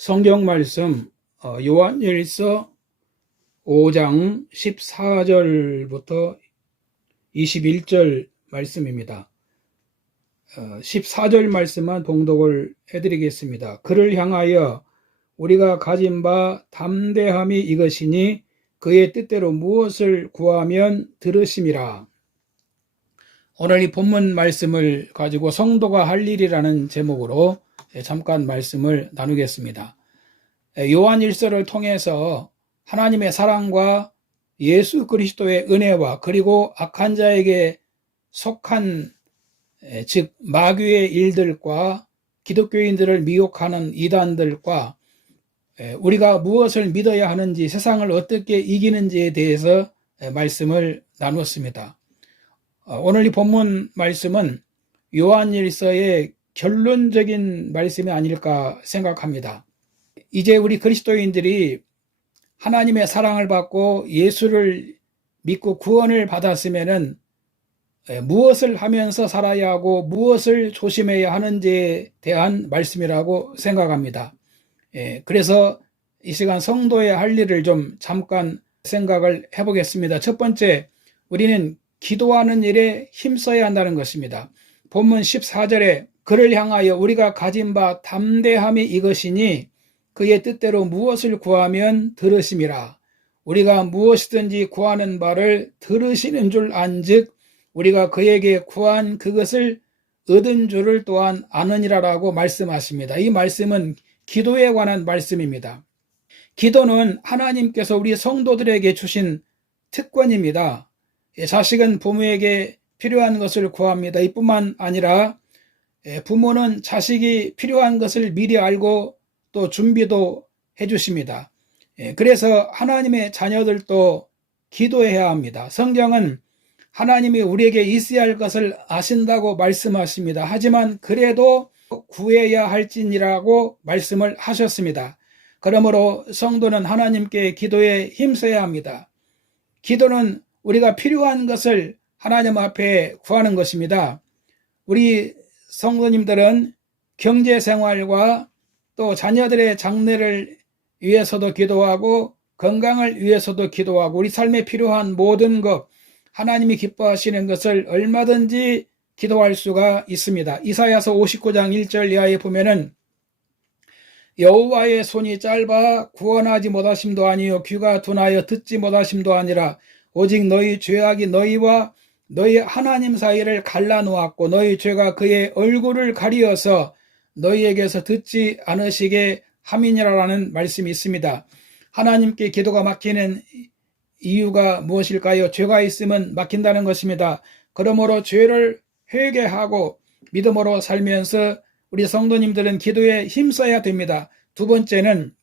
성경 말씀 요한일서 5장 14절부터 21절 말씀입니다. 14절 말씀만 봉독을 해드리겠습니다. 그를 향하여 우리가 가진 바 담대함이 이것이니 그의 뜻대로 무엇을 구하면 들으심이라. 오늘 이 본문 말씀을 가지고 성도가 할 일이라는 제목으로 잠깐 말씀을 나누겠습니다. 요한일서를 통해서 하나님의 사랑과 예수 그리스도의 은혜와 그리고 악한 자에게 속한 즉 마귀의 일들과 기독교인들을 미혹하는 이단들과 우리가 무엇을 믿어야 하는지, 세상을 어떻게 이기는지에 대해서 말씀을 나누었습니다. 오늘 이 본문 말씀은 요한일서의 결론적인 말씀이 아닐까 생각합니다. 이제 우리 그리스도인들이 하나님의 사랑을 받고 예수를 믿고 구원을 받았으면은 무엇을 하면서 살아야 하고 무엇을 조심해야 하는지에 대한 말씀이라고 생각합니다. 그래서 이 시간 성도의 할 일을 좀 잠깐 생각을 해보겠습니다. 첫 번째, 우리는 기도하는 일에 힘써야 한다는 것입니다. 본문 14절에 그를 향하여 우리가 가진 바 담대함이 이것이니 그의 뜻대로 무엇을 구하면 들으심이라. 우리가 무엇이든지 구하는 바를 들으시는 줄 안즉 우리가 그에게 구한 그것을 얻은 줄을 또한 아느니라라고 말씀하십니다. 이 말씀은 기도에 관한 말씀입니다. 기도는 하나님께서 우리 성도들에게 주신 특권입니다. 자식은 부모에게 필요한 것을 구합니다. 이뿐만 아니라 부모는 자식이 필요한 것을 미리 알고 또 준비도 해주십니다. 그래서 하나님의 자녀들도 기도해야 합니다. 성경은 하나님이 우리에게 있어야 할 것을 아신다고 말씀하십니다. 하지만 그래도 구해야 할지니라고 말씀을 하셨습니다. 그러므로 성도는 하나님께 기도에 힘써야 합니다. 기도는 우리가 필요한 것을 하나님 앞에 구하는 것입니다. 우리 성도님들은 경제생활과 또 자녀들의 장래를 위해서도 기도하고 건강을 위해서도 기도하고 우리 삶에 필요한 모든 것, 하나님이 기뻐하시는 것을 얼마든지 기도할 수가 있습니다. 이사야서 59장 1절 이하에 보면은 여호와의 손이 짧아 구원하지 못하심도 아니요 귀가 둔하여 듣지 못하심도 아니라 오직 너희 죄악이 너희와 너희 하나님 사이를 갈라놓았고 너희 죄가 그의 얼굴을 가리어서 너희에게서 듣지 않으시게 함이니라라는 말씀이 있습니다. 하나님께 기도가 막히는 이유가 무엇일까요? 죄가 있으면 막힌다는 것입니다. 그러므로 죄를 회개하고 믿음으로 살면서 우리 성도님들은 기도에 힘써야 됩니다. 두 번째는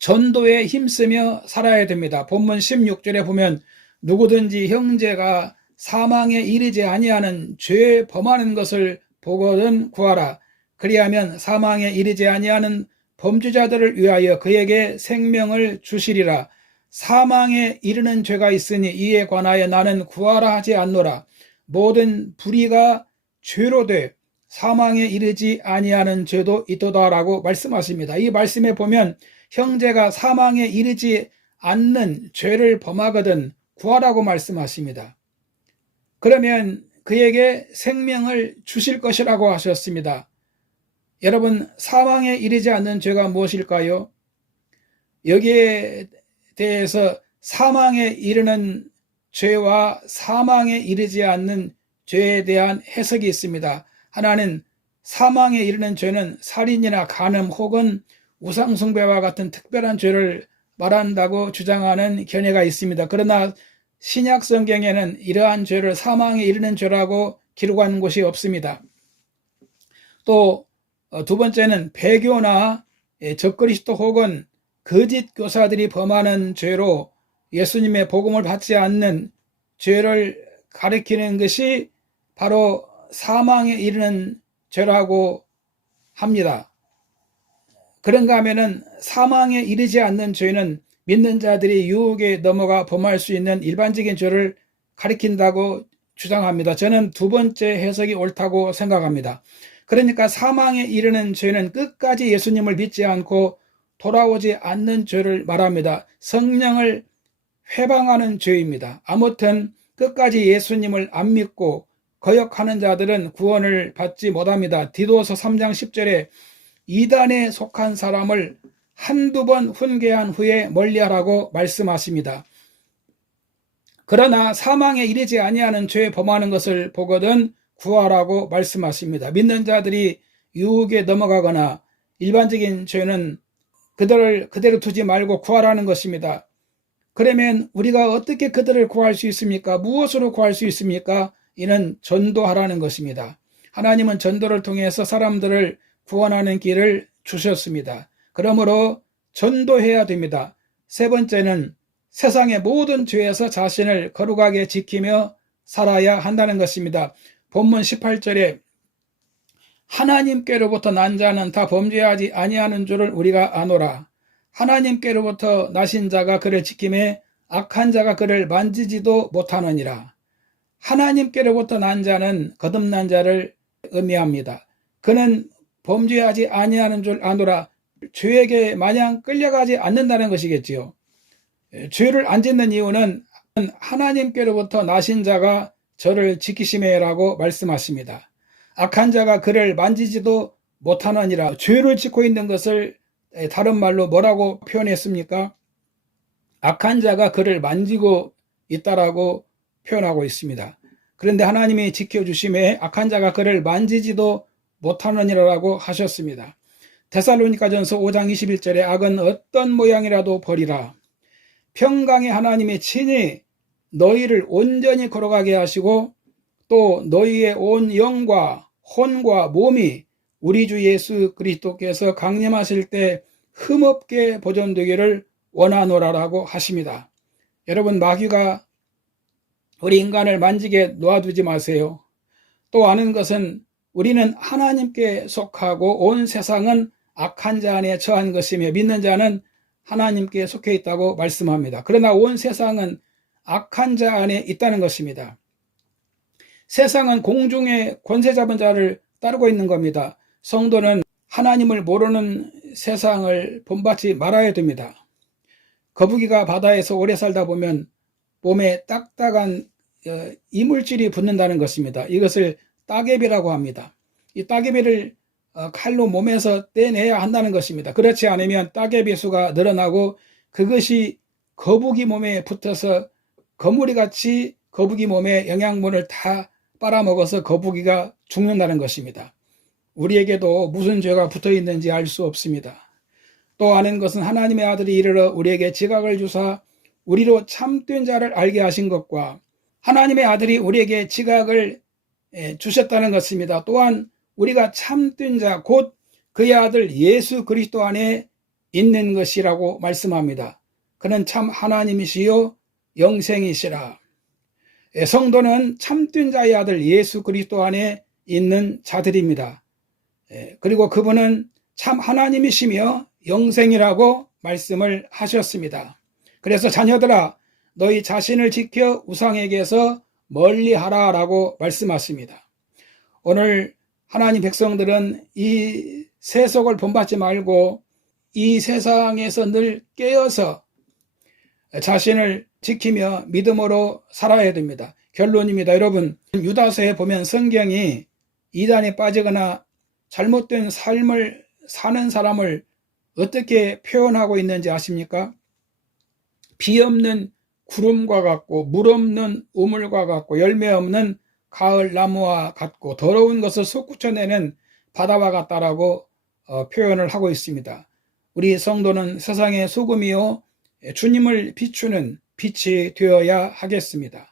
전도에 힘쓰며 살아야 됩니다. 본문 16절에 보면 누구든지 형제가 사망에 이르지 아니하는 죄 범하는 것을 보거든 구하라. 그리하면 사망에 이르지 아니하는 범죄자들을 위하여 그에게 생명을 주시리라. 사망에 이르는 죄가 있으니 이에 관하여 나는 구하라 하지 않노라. 모든 불의가 죄로 돼 사망에 이르지 아니하는 죄도 있도다라고 말씀하십니다. 이 말씀에 보면 형제가 사망에 이르지 않는 죄를 범하거든 구하라고 말씀하십니다. 그러면 그에게 생명을 주실 것이라고 하셨습니다. 여러분, 사망에 이르지 않는 죄가 무엇일까요? 여기에 대해서 사망에 이르는 죄와 사망에 이르지 않는 죄에 대한 해석이 있습니다. 하나는 사망에 이르는 죄는 살인이나 간음 혹은 우상숭배와 같은 특별한 죄를 말한다고 주장하는 견해가 있습니다. 그러나 신약 성경에는 이러한 죄를 사망에 이르는 죄라고 기록한 곳이 없습니다. 또 두 번째는 배교나 적그리스도 혹은 거짓 교사들이 범하는 죄로 예수님의 복음을 받지 않는 죄를 가리키는 것이 바로 사망에 이르는 죄라고 합니다. 그런가 하면은 사망에 이르지 않는 죄는 믿는 자들이 유혹에 넘어가 범할 수 있는 일반적인 죄를 가리킨다고 주장합니다. 저는 두 번째 해석이 옳다고 생각합니다. 그러니까 사망에 이르는 죄는 끝까지 예수님을 믿지 않고 돌아오지 않는 죄를 말합니다. 성령을 회방하는 죄입니다. 아무튼 끝까지 예수님을 안 믿고 거역하는 자들은 구원을 받지 못합니다. 디도서 3장 10절에 이단에 속한 사람을 한두 번 훈계한 후에 멀리하라고 말씀하십니다. 그러나 사망에 이르지 아니하는 죄에 범하는 것을 보거든 구하라고 말씀하십니다. 믿는 자들이 유혹에 넘어가거나 일반적인 죄는 그들을 그대로 두지 말고 구하라는 것입니다. 그러면 우리가 어떻게 그들을 구할 수 있습니까? 무엇으로 구할 수 있습니까? 이는 전도하라는 것입니다. 하나님은 전도를 통해서 사람들을 구원하는 길을 주셨습니다. 그러므로 전도해야 됩니다. 세 번째는 세상의 모든 죄에서 자신을 거룩하게 지키며 살아야 한다는 것입니다. 본문 18절에 하나님께로부터 난 자는 다 범죄하지 아니하는 줄을 우리가 아노라. 하나님께로부터 나신 자가 그를 지킴에 악한 자가 그를 만지지도 못하느니라. 하나님께로부터 난 자는 거듭난 자를 의미합니다. 그는 범죄하지 아니하는 줄 아노라. 죄에게 마냥 끌려가지 않는다는 것이겠지요. 죄를 안 짓는 이유는 하나님께로부터 나신 자가 저를 지키심에라고 말씀하십니다. 악한 자가 그를 만지지도 못하느니라. 죄를 짓고 있는 것을 다른 말로 뭐라고 표현했습니까? 악한 자가 그를 만지고 있다라고 표현하고 있습니다. 그런데 하나님이 지켜주심에 악한 자가 그를 만지지도 못하느니라고 하셨습니다. 데살로니가전서 5장 21절에 악은 어떤 모양이라도 버리라. 평강의 하나님이 친히 너희를 온전히 걸어가게 하시고 또 너희의 온 영과 혼과 몸이 우리 주 예수 그리스도께서 강림하실 때 흠없게 보존되기를 원하노라라고 하십니다. 여러분, 마귀가 우리 인간을 만지게 놓아두지 마세요. 또 아는 것은 우리는 하나님께 속하고 온 세상은 악한 자 안에 처한 것이며 믿는 자는 하나님께 속해 있다고 말씀합니다. 그러나 온 세상은 악한 자 안에 있다는 것입니다. 세상은 공중의 권세 잡은 자를 따르고 있는 겁니다. 성도는 하나님을 모르는 세상을 본받지 말아야 됩니다. 거북이가 바다에서 오래 살다 보면 몸에 딱딱한 이물질이 붙는다는 것입니다. 이것을 따개비라고 합니다. 이 따개비를 칼로 몸에서 떼내야 한다는 것입니다. 그렇지 않으면 따개비 수가 늘어나고 그것이 거북이 몸에 붙어서 거무리같이 거북이 몸의 영양분을 다 빨아먹어서 거북이가 죽는다는 것입니다. 우리에게도 무슨 죄가 붙어 있는지 알 수 없습니다. 또 아는 것은 하나님의 아들이 이르러 우리에게 지각을 주사 우리로 참된 자를 알게 하신 것과 하나님의 아들이 우리에게 지각을 주셨다는 것입니다. 또한 우리가 참된 자 곧 그의 아들 예수 그리스도 안에 있는 것이라고 말씀합니다. 그는 참 하나님이시요 영생이시라. 성도는 참된 자의 아들 예수 그리스도 안에 있는 자들입니다. 그리고 그분은 참 하나님이시며 영생이라고 말씀을 하셨습니다. 그래서 자녀들아 너희 자신을 지켜 우상에게서 멀리하라 라고 말씀하십니다. 오늘 하나님 백성들은 이 세속을 본받지 말고 이 세상에서 늘 깨어서 자신을 지키며 믿음으로 살아야 됩니다. 결론입니다. 여러분, 유다서에 보면 성경이 이단에 빠지거나 잘못된 삶을 사는 사람을 어떻게 표현하고 있는지 아십니까? 비 없는 구름과 같고 물 없는 우물과 같고 열매 없는 가을 나무와 같고 더러운 것을 솟구쳐내는 바다와 같다라고 표현을 하고 있습니다. 우리 성도는 세상의 소금이요 주님을 비추는 빛이 되어야 하겠습니다.